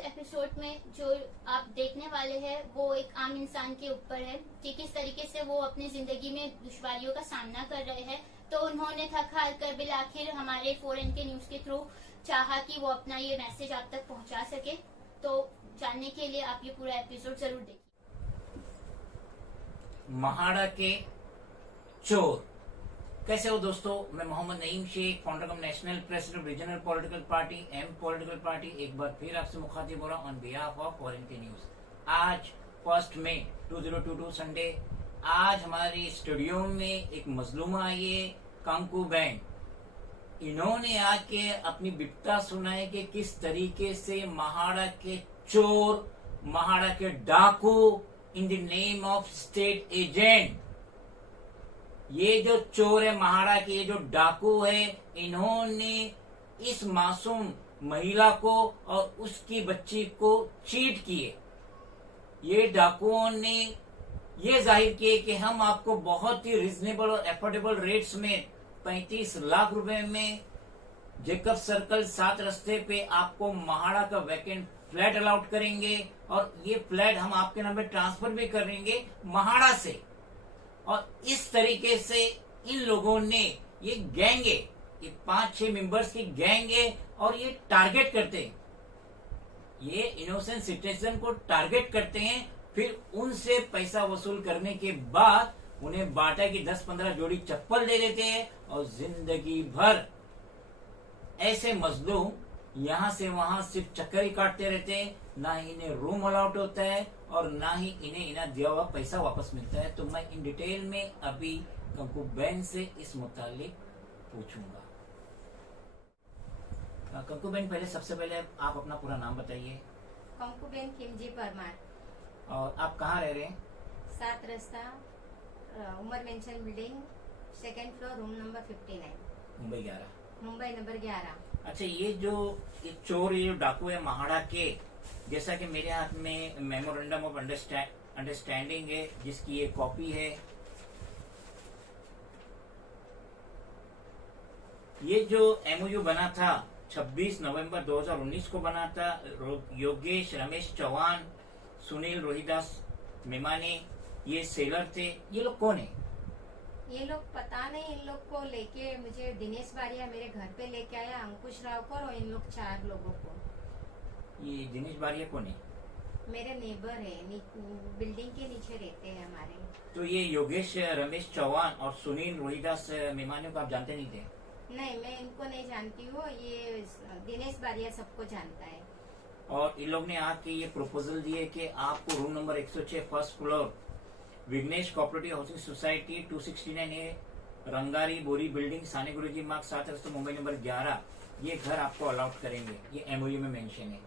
Episode में जो आप देखने वाले हैं वो एक आम इंसान के ऊपर है कि किस तरीके से वो अपनी जिंदगी में दुश्वारियों का सामना कर रहे हैं। तो उन्होंने थक हार कर बिल आखिर हमारे 4N के न्यूज के थ्रू चाहा कि वो अपना ये मैसेज आप तक पहुंचा सके। तो जानने के लिए आप ये पूरा एपिसोड जरूर देखिए। महाड़ा के चोर। कैसे हो दोस्तों, मैं Mohammad Naeem Shaikh, founder cum national president regional political party M political party, एक बार फिर आपसे मुखातिब हो रहा हूँ ऑन बिहाफ ऑफ 4N के न्यूज। आज 1 मई 2022 संडे। आज हमारे स्टूडियो में एक मजलूमा आई है, कंकु बहन। इन्होंने आके अपनी बिपता सुनाई कि किस तरीके से महाड़ा के चोर, महाड़ा के डाकू in the name of state agent, ये जो चोर है महाड़ा के, ये जो डाकू है, इन्होंने इस मासूम महिला को और उसकी बच्ची को चीट किए। ये डाकुओं ने ये जाहिर किए कि हम आपको बहुत ही रिजनेबल और एफोर्डेबल रेट्स में 35 लाख रुपए में जेकब सर्कल 7 रास्ते पे आपको महाड़ा का वैकेंट फ्लैट अलाउट करेंगे और ये फ्लैट हम आपके नाम पे ट्रांसफर भी करेंगे महाड़ा से। और इस तरीके से इन लोगों ने ये गैंग है, ये 5-6 मेंबर्स की गैंग है और ये टारगेट करते हैं, ये इनोसेंट सिटीजन को टारगेट करते हैं। फिर उनसे पैसा वसूल करने के बाद उन्हें बाटा की 10-15 जोड़ी चप्पल दे देते हैं और जिंदगी भर ऐसे मजलूम यहाँ से वहां सिर्फ चक्कर ही काटते रहते हैं। ना ही इन्हें रूम अलाउट होता है और ना ही इन्हें दिया हुआ पैसा वापस मिलता है। तो मैं इन डिटेल में अभी कंकु बहन से इस मुतालिक पूछूंगा। कंकु बहन, पहले सबसे पहले आप अपना पूरा नाम बताइए। कंकु बहन खिमजी परमार। और आप कहाँ रह रहे हैं? 7 रास्ता Umar mansion building, 2nd floor, room number 59, Mumbai 11, Mumbai number 11। अच्छा, ये चोर, ये डाकू है महाड़ा के, जैसा कि मेरे हाथ में मेमोरेंडम ऑफ अंडरस्टैंडिंग है जिसकी ये कॉपी है। ये जो MOU बना था 26 नवंबर 2019 को बना था। योगेश रमेश चौहान, सुनील रोहिदास मेमाने ये सेलर थे। ये लोग कौन है? ये लोग पता नहीं, इन लोग को लेके मुझे दिनेश बारिया मेरे घर पे लेके आया, अंकुश राव को और इन लोग 4 लोगों को। ये दिनेश बारिया कौन है? मेरे नेबर है, बिल्डिंग के नीचे रहते हैं हमारे। तो ये योगेश रमेश चौहान और सुनील रोहिदास मेमाने को आप जानते नहीं थे? नहीं, मैं इनको नहीं जानती हूँ, ये दिनेश बारिया सबको जानता है। और इन लोग ने आके ये प्रपोजल दिए कि आपको room number 106 first floor Vighnesh cooperative housing society 269A Rangari Bori building, Sane Guruji मार्ग 7 रास्ता, मुंबई नंबर 11, ये घर आपको अलाउट करेंगे। ये MOU में मेंशन है,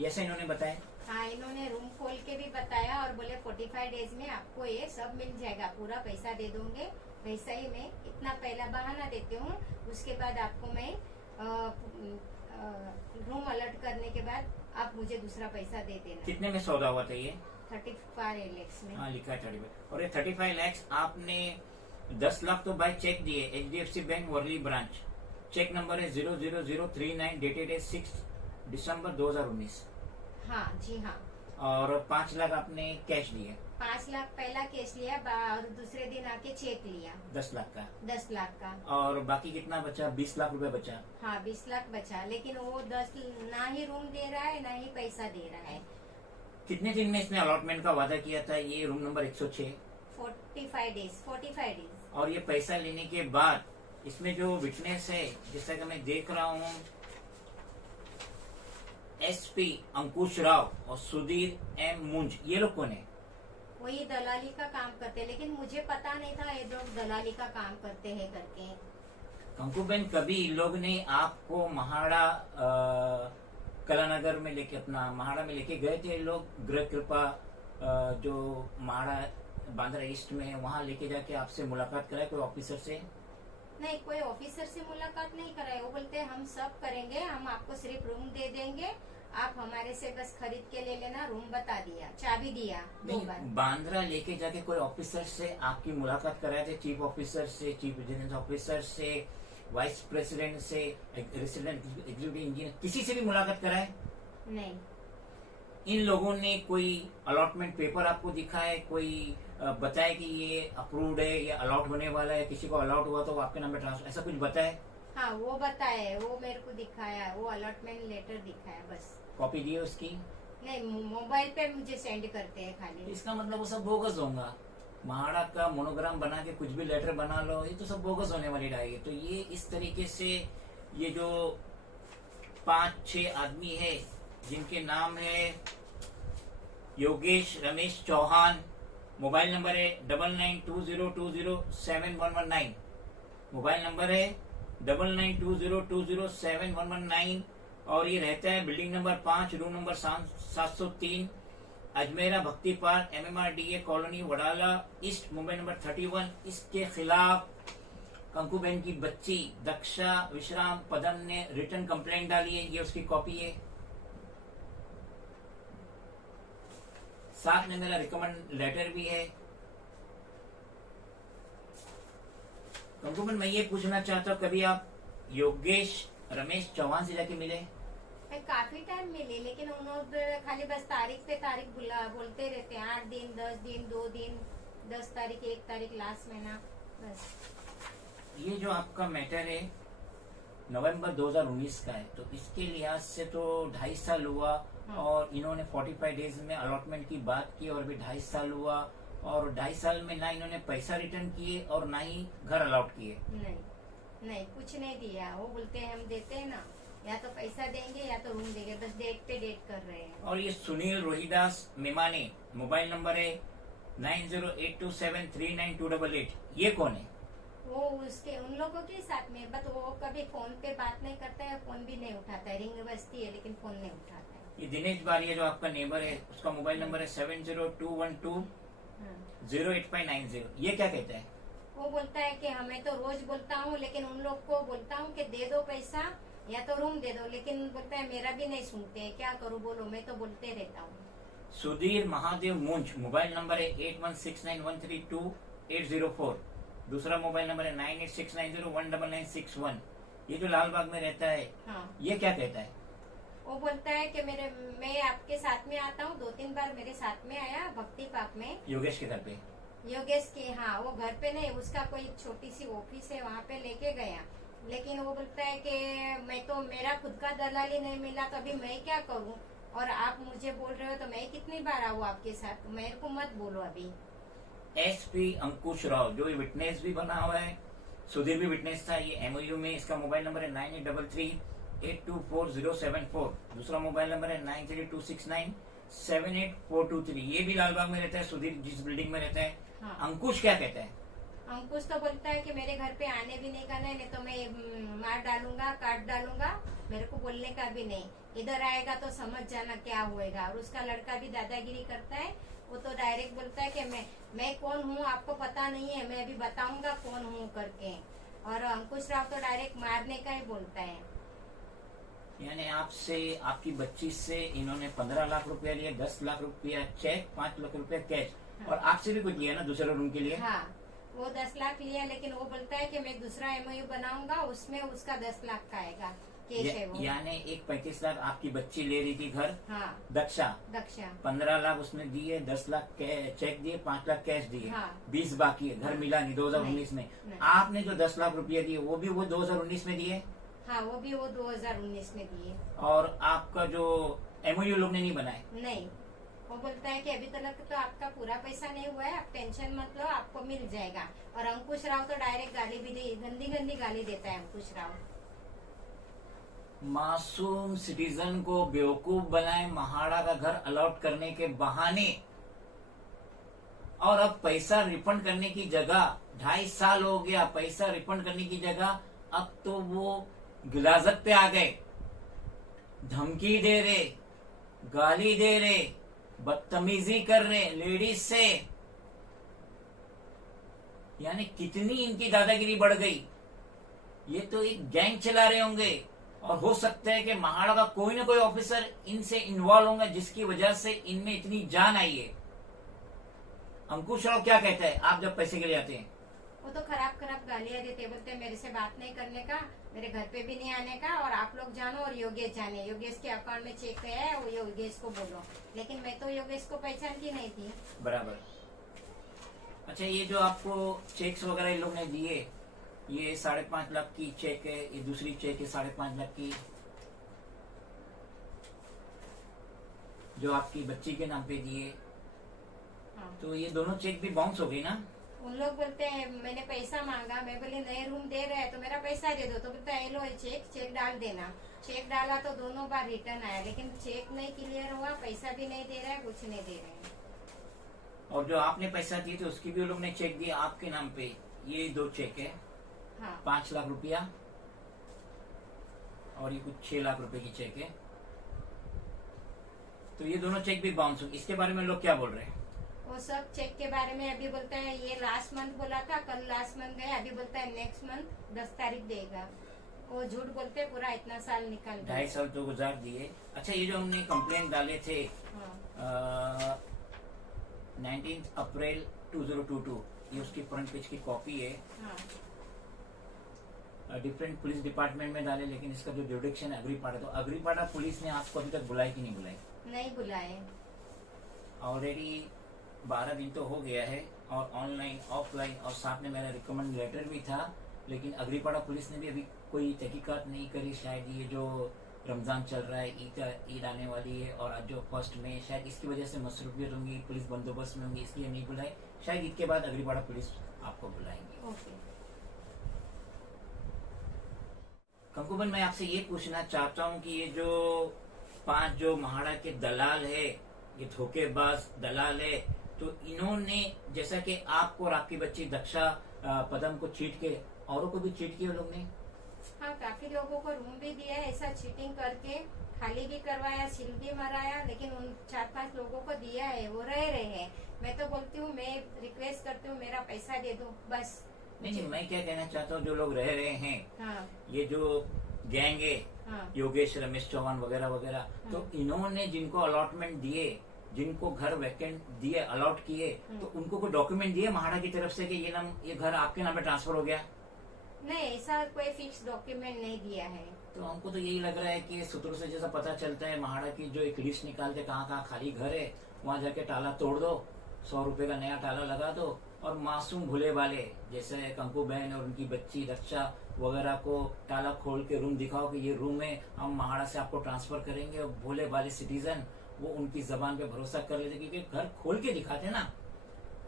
ऐसा इन्होंने बताया। हाँ, इन्होंने रूम खोल के भी बताया और बोले 45 डेज में आपको ये सब मिल जाएगा, पूरा पैसा दे दूंगे। वैसा ही मैं इतना पहला बहाना देती हूँ, उसके बाद आपको मैं रूम अलर्ट करने के बाद आप मुझे दूसरा पैसा दे देना। कितने में सौदा हुआ था ये? 35 लाख में। हाँ, लिखा है 35। और ये 35 लाख आपने 10 लाख तो बाय चेक दिए, HDFC bank Worli branch. Cheque number है 00039 डेटेड है 6 दिसंबर 2019। हाँ जी हाँ। और 5 लाख आपने कैश दिए? 5 लाख पहला कैश लिया और दूसरे दिन आके चेक लिया 10 लाख का। 10 लाख का। और बाकी कितना बचा? 20 लाख रुपए बचा। हाँ, 20 लाख बचा, लेकिन वो 10 ना ही रूम दे रहा है ना ही पैसा दे रहा है। कितने दिन में इसने अलॉटमेंट का वादा किया था ये रूम नंबर 106? 45 डेज। और ये पैसा लेने के बाद इसमें जो विटनेस है, जैसा कि मैं देख रहा हूँ, SP अंकुश राव और सुधीर M मुंज, ये लोग कौन है? वही दलाली का काम करते हैं, लेकिन मुझे पता नहीं था ये लोग दलाली का काम करते हैं करके। कंकु बहन, कभी इन लोग ने आपको महाड़ा कलानगर में लेके, अपना महाड़ा में लेके गए थे लोग? गृह कृपा जो महाड़ा बांद्रा ईस्ट में वहाँ लेके जाके आपसे मुलाकात कराए कोई ऑफिसर से? नहीं, कोई ऑफिसर से मुलाकात नहीं कराए। वो बोलते हैं हम सब करेंगे, हम आपको सिर्फ रूम दे देंगे, आप हमारे से बस खरीद के ले लेना। रूम बता दिया, चाबी दिया 2 बार। नहीं, बांद्रा लेके जाके कोई ऑफिसर से आपकी मुलाकात कराए थे? चीफ ऑफिसर से, चीफ विजिलेंस ऑफिसर से, वाइस प्रेसिडेंट से, रेसिडेंट एग्जीक्यूटिव इंजीनियर, किसी से भी मुलाकात कराए? नहीं। इन लोगों ने कोई अलॉटमेंट पेपर आपको दिखाए, कोई बताए कि ये अप्रूव्ड है, ये अलॉट होने वाला है, किसी को अलॉट हुआ तो वो आपके नाम पे ट्रांसफर, ऐसा कुछ बताए? हाँ, वो बताए, वो मेरे को दिखाया, वो अलॉटमेंट लेटर दिखाया बस। कॉपी दी है उसकी? नहीं, मोबाइल पे मुझे सेंड करते हैं खाली। इसका मतलब वो सब बोगस होगा। महाड़ा का मोनोग्राम बना के कुछ भी लेटर बना लो, ये तो सब बोगस होने वाली डायरी है। तो ये इस तरीके से ये जो 5-6 आदमी है जिनके नाम है योगेश रमेश चौहान, मोबाइल नंबर है 9920207119, मोबाइल नंबर है 9920207119, और ये रहता है building number 5, room number 703, Ajmera Bhakti park, MMRDA colony, Wadala east, Mumbai number 31। इसके खिलाफ कंकुबेन की बच्ची दक्षा विश्राम पदम ने रिटर्न कंप्लेंट डाली है, ये उसकी कॉपी है। साथ में मेरा रिकमेंड लेटर भी है। कंकुबेन, मैं ये पूछना चाहता हूँ, कभी आप योगेश रमेश चौहान से जाके मिले? मैं काफी टाइम मिली, लेकिन उन्होंने खाली बस तारीख पे तारीख बोलते रहते हैं। 8 दिन, 10 दिन, 2 दिन, 10 तारीख, 1 तारीख, लास्ट महीना, बस। ये जो आपका मैटर है नवंबर 2019 का है, तो इसके लिहाज से तो 2.5 साल हुआ। हाँ। और इन्होंने 45 डेज में अलॉटमेंट की बात की और भी 2.5 साल हुआ, और 2.5 साल में ना इन्होंने पैसा रिटर्न किए और ना ही घर अलॉट किए। नहीं, कुछ नहीं दिया। वो बोलते हैं हम देते हैं ना, या तो पैसा देंगे या तो रूम देंगे, बस डेट पे डेट कर रहे हैं। और ये सुनील रोहिदास मेमाने, मोबाइल नंबर है 9082739288, ये कौन है? वो उसके उन लोगों के साथ में, बट वो कभी फोन पे बात नहीं करता है, फोन भी नहीं उठाता है। रिंग बजती है लेकिन फोन नहीं उठाता है। ये दिनेश बारिया जो आपका नेबर है, उसका मोबाइल नंबर है 7021208590, ये क्या कहता है? वो बोलता है कि हमें तो रोज बोलता हूँ, लेकिन उन लोग को बोलता हूँ कि दे दो पैसा या तो रूम दे दो, लेकिन बोलता है मेरा भी नहीं सुनते हैं, क्या करूँ बोलो, मैं तो बोलते रहता हूँ। सुधीर महादेव मुंज, मोबाइल नंबर है 8169132804, दूसरा मोबाइल नंबर है 9869019961। ये जो लाल बाग में रहता है, हाँ। ये क्या कहता है? वो बोलता है कि मैं आपके साथ में आता हूँ। 2-3 बार मेरे साथ में आया भक्ति पार्क में, योगेश के घर पे। योगेश के, हाँ, वो घर पे नहीं, उसका कोई छोटी सी ऑफिस है, वहाँ पे लेके गया। लेकिन वो बोलता है कि मैं तो, मेरा खुद का दलाली नहीं मिला तो अभी मैं क्या करूँ, और आप मुझे बोल रहे हो तो मैं कितनी बार आऊँ आपके साथ, मेरे को मत बोलो अभी। SP अंकुश राव, जो ये विटनेस भी बना हुआ है, सुधीर भी विटनेस था, ये MOU में। इसका मोबाइल नंबर है 9833824074, दूसरा मोबाइल नंबर है 9326978423। ये भी लालबाग में रहता है सुधीर, जिस बिल्डिंग में रहता है। हाँ। अंकुश क्या कहता है? अंकुश तो बोलता है कि मेरे घर पे आने भी नहीं करना है, नहीं तो मैं मार डालूंगा, काट डालूंगा, मेरे को बोलने का भी नहीं। इधर आएगा तो समझ जाना क्या होएगा। और उसका लड़का भी दादागिरी करता है, वो तो डायरेक्ट बोलता है कि मैं कौन हूँ आपको पता नहीं है, मैं अभी बताऊंगा कौन हूँ करके। और अंकुश राव तो डायरेक्ट मारने का ही बोलता है। यानी आपसे, आपकी बच्ची से इन्होंने 15 लाख रुपया लिया, 10 लाख रुपया चेक, 5 लाख रुपया कैश, हाँ। और आपसे भी कुछ लिया ना दूसरे रूम के लिए? हाँ, वो 10 लाख लिया, लेकिन वो बोलता है कि मैं दूसरा MOU बनाऊंगा, उसमें उसका 10 लाख का आएगा, कैश है वो। यानी एक 35 लाख आपकी बच्ची ले रही थी घर, हाँ, दक्षा, 15 लाख उसने दिए, 10 लाख चेक दिए, 5 लाख कैश दिए, हाँ। 20 बाकी है, घर मिला नहीं 2019 में। नहीं। आपने जो 10 लाख रुपया दिए वो भी वो 2019 में दिए, हाँ, वो भी वो 2019 में दिए। और आपका जो MOU लोग ने नहीं बनाए? नहीं, वो बोलता है कि अभी तक तो आपका पूरा पैसा नहीं हुआ है, आप टेंशन मत लो, आपको मिल जाएगा। और अंकुश राव तो डायरेक्ट गाली भी दी, गंदी गंदी गाली देता है अंकुश राव। मासूम सिटीजन को बेवकूफ बनाए महाड़ा का घर अलॉट करने के बहाने, और अब पैसा रिफंड करने की जगह, 2.5 साल हो गया, पैसा रिफंड करने की जगह अब तो वो गिलाजत पे आ गए, धमकी दे रहे, गाली दे रहे, बदतमीजी कर रहे लेडीज से। यानी कितनी इनकी दादागिरी बढ़ गई। ये तो एक गैंग चला रहे होंगे, और हो सकता है कि महाड़ा का कोई ना कोई ऑफिसर इनसे इन्वॉल्व होंगे, जिसकी वजह से इनमें इतनी जान आई है। अंकुश राव क्या कहता है आप जब पैसे के लिए आते हैं? वो तो खराब गालियां देते, बोलते मेरे से बात नहीं करने का, मेरे घर पे भी नहीं आने का, और आप लोग जानो और योगेश जाने, योगेश के अकाउंट में चेक गया है, वो योगेश को बोलो। लेकिन मैं तो योगेश को पहचानती नहीं थी। बराबर। अच्छा, ये जो आपको चेक्स वगैरह इन लोग ने दिए, ये 5.5 लाख की चेक है, ये दूसरी चेक है 5.5 लाख की, जो आपकी बच्ची के नाम पे दिए। हाँ। तो ये दोनों चेक भी बाउंस हो गई ना? उन लोग बोलते हैं मैंने पैसा मांगा, मैं बोली नए रूम दे रहे हैं तो मेरा पैसा दे दो, तो बोलता है लो चेक डाल देना। चेक डाला तो दोनों बार रिटर्न आया, लेकिन चेक नहीं क्लियर हुआ, पैसा भी नहीं दे रहा है, कुछ नहीं दे रहे हैं। और जो आपने पैसा दिए थे उसकी भी वो लोग ने चेक दिया आपके नाम पे। ये 2 चेक है, हाँ। 5 लाख रुपया, और ये कुछ 6 लाख रुपए की चेक है। तो ये दोनों चेक भी बाउंस हो। इसके बारे में लोग क्या बोल रहे हैं? वो सब चेक के बारे में अभी बोलता है ये लास्ट मंथ बोला था, कल लास्ट मंथ गया, अभी बोलता है नेक्स्ट मंथ 10 तारीख देगा। वो झूठ बोलते पूरा इतना साल निकाल दिया। 2.5 साल तो गुजार दिए। अच्छा, ये जो हमने कंप्लेंट डाले थे हाँ। 19 अप्रैल 2022, ये उसकी फ्रंट पेज की कॉपी है। हाँ। डिफरेंट पुलिस डिपार्टमेंट में डाले, लेकिन इसका जो जुडिक्शन है अग्रीपाड़ा, तो अग्रीपाड़ा पुलिस ने आपको अभी तक बुलाई कि नहीं बुलाई? नहीं बुलाए। ऑलरेडी 12 दिन तो हो गया है, और ऑनलाइन ऑफलाइन और साथ में मेरा रिकमेंड लेटर भी था, लेकिन अग्रीपाड़ा पुलिस ने भी अभी कोई तहकीकात नहीं करी। शायद ये जो रमजान चल रहा है, ईद आने वाली है, और आज जो 1 मई, शायद इसकी वजह से मसरूफियत होंगी, पुलिस बंदोबस्त में होंगी, इसलिए नहीं बुलाए। शायद ईद के बाद अग्रीपाड़ा पुलिस आपको बुलाएंगे। ओके। कंकुबन, मैं आपसे ये पूछना चाहता हूँ कि ये जो 5 जो महाड़ा के दलाल है, ये धोखेबाज दलाल है, तो इन्होंने जैसा कि आपको और आपकी बच्ची दक्षा पदम को चीट के, औरों को भी चीट किया लोग ने? हाँ, काफी लोगों को रूम भी दिया है, ऐसा चीटिंग करके खाली भी करवाया, सील भी मराया, लेकिन उन 4-5 लोगों को दिया है, वो रह रहे हैं। मैं तो बोलती हूँ, मैं रिक्वेस्ट करती हूँ मेरा पैसा दे दो बस। नहीं, मैं क्या कहना चाहता हूँ, जो लोग रह रहे हैं, हाँ। ये जो गैंग है, हाँ। योगेश, रमेश चौहान वगैरह वगैरह, तो इन्होंने जिनको अलॉटमेंट दिए, जिनको घर वैकेंट दिए, अलॉट किए, तो उनको कोई डॉक्यूमेंट दिए महाड़ा की तरफ से कि ये घर आपके नाम पे ट्रांसफर हो गया? नहीं, ऐसा कोई फिक्स डॉक्यूमेंट नहीं दिया है। तो हमको तो यही लग रहा है कि सूत्रों से जैसा पता चलता है, महाड़ा की जो एक लिस्ट निकालते कहाँ खाली घर है, वहाँ जाके ताला तोड़ दो, 100 रुपए का नया ताला लगा दो, और मासूम भूले वाले जैसे कंकु बहन और उनकी बच्ची दक्षा वगैरह को ताला खोल के रूम दिखाओ कि ये रूम है, हम महाड़ा से आपको ट्रांसफर करेंगे, और भोले वाले सिटीजन वो उनकी जबान पे भरोसा कर लेते, क्योंकि घर खोल के दिखाते ना।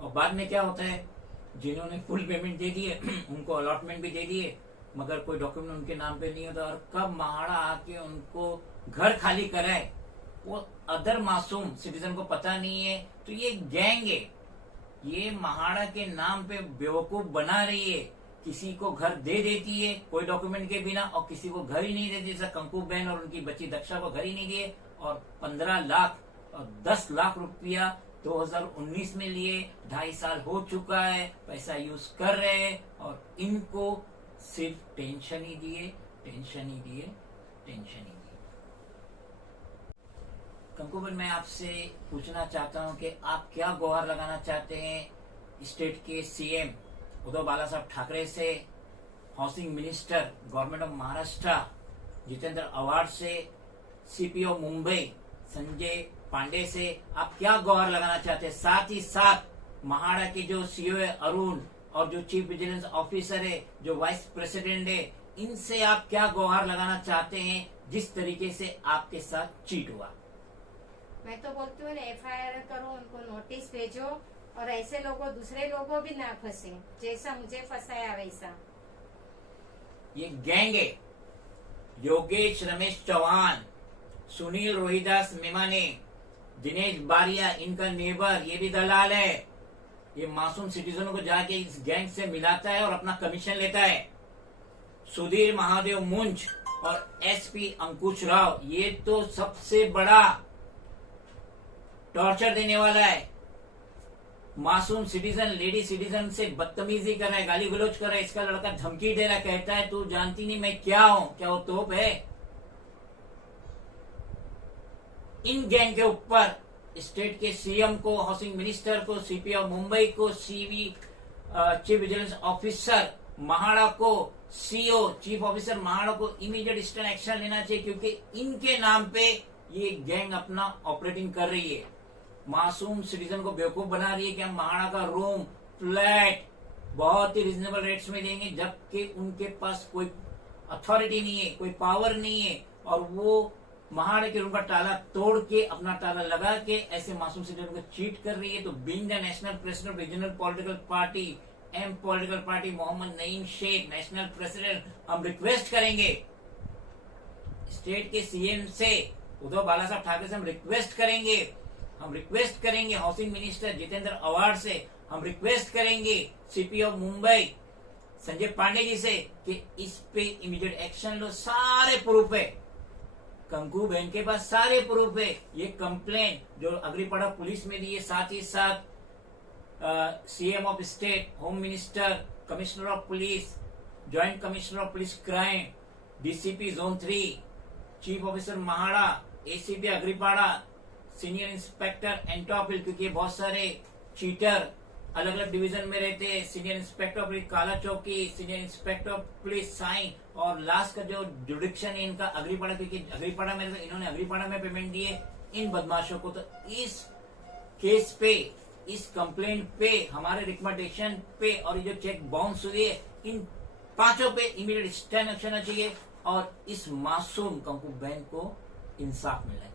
और बाद में क्या होता है, जिन्होंने फुल पेमेंट दे दिए उनको अलॉटमेंट भी दे दिए, मगर कोई डॉक्यूमेंट उनके नाम पे नहीं होता, और कब महाड़ा आके उनको घर खाली कराए वो अदर मासूम सिटीजन को पता नहीं है। तो ये गैंग है, ये महाड़ा के नाम पे बेवकूफ बना रही है, किसी को घर दे देती है कोई डॉक्यूमेंट के बिना, और किसी को घर ही नहीं देती, जैसा कंकु बहन और उनकी बच्ची दक्षा को घर ही नहीं दिए, और 15 लाख और 10 लाख रुपया 2019 में लिए, 2.5 साल हो चुका है, पैसा यूज कर रहे हैं, और इनको सिर्फ टेंशन ही दिए, टेंशन ही दिए, टेंशन ही दिए। कंकुबन, मैं आपसे पूछना चाहता हूं कि आप क्या गुहार लगाना चाहते हैं स्टेट के सीएम उद्धव बाला साहब ठाकरे से, housing minister government of Maharashtra Jitendra award से, सीपीओ मुंबई संजय पांडे से, आप क्या गुहार लगाना चाहते हैं? साथ ही साथ महाड़ा के जो सीईओ है अरुण, और जो चीफ विजिलेंस ऑफिसर है, जो वाइस प्रेसिडेंट है, इनसे आप क्या गुहार लगाना चाहते हैं जिस तरीके से आपके साथ चीट हुआ? मैं तो बोलती हूँ FIR करो, उनको नोटिस भेजो, और ऐसे लोगों दूसरे लोगों भी ना फंसे, जैसा मुझे फंसाया वैसा। ये गैंग है, योगेश रमेश चौहान, सुनील रोहिदास मेमाने, दिनेश बारिया, इनका नेबर, ये भी दलाल है। ये मासूम सिटीजनों को जाके इस गैंग से मिलाता है और अपना कमीशन लेता है। सुधीर महादेव मुंज और SP अंकुश राव, ये तो सबसे बड़ा टॉर्चर देने वाला है। मासूम सिटीजन, लेडी सिटीजन से बदतमीजी कर रहा है, गाली गलौज कर रहा है, इसका लड़का धमकी दे रहा है, कहता है तू जानती नहीं मैं क्या हूं, क्या वो तोप है। इन गैंग के ऊपर स्टेट के सीएम को, हाउसिंग मिनिस्टर को, सीपी ऑफ मुंबई को, चीफ विजिलेंस ऑफिसर महाड़ा को, सीओ चीफ ऑफिसर महाड़ा को इमीडिएट स्टर्न एक्शन लेना चाहिए, क्योंकि इनके नाम पे ये गैंग अपना ऑपरेटिंग कर रही है। मासूम सिटीजन को बेवकूफ बना रही है कि हम महाड़ा का रूम, फ्लैट बहुत ही रिजनेबल रेट्स में देंगे, जबकि उनके पास कोई अथॉरिटी नहीं है, कोई पावर नहीं है, और वो महाड़े के रूम का ताला तोड़ के, अपना ताला लगा के ऐसे मासूम सिटीजन को चीट कर रही है। तो being the national president of regional political party, M political party, Mohammad Naeem Shaikh national president, हम रिक्वेस्ट करेंगे स्टेट के सीएम से, उद्धव बाला साहब ठाकरे से हम रिक्वेस्ट करेंगे हाउसिंग मिनिस्टर जितेंद्र आव्हाड से, हम रिक्वेस्ट करेंगे सीपी ऑफ मुंबई संजय पांडे जी से कि इस पे इमीडिएट एक्शन लो। सारे प्रूफ है, कंकु बहन के पास सारे प्रूफ है। ये कंप्लेन जो अग्रीपड़ा पुलिस में दी है, साथ ही साथ CM of state, home minister, commissioner of police, joint commissioner of police crime, DCP zone 3, chief officer MHADA, ACP Agripada, senior inspector Antop Hill, क्योंकि बहुत सारे चीटर अलग अलग डिवीजन में रहते हैं, senior inspector of police Kala Chowki, senior inspector of police sign, और last का जो जुडिक्शन है इनका अग्रीपाड़ा, क्योंकि अग्रीपाड़ा में इन्होंने अग्रीपाड़ा में पेमेंट दिए इन बदमाशों को। तो इस केस पे, इस कंप्लेंट पे, हमारे रिकमेंडेशन पे और ये जो चेक बाउंस हुई है, इन पांचों पे इमीडिएट स्टर्न एक्शन चाहिए और इस मासूम कंकु बहन को इंसाफ मिलना चाहिए।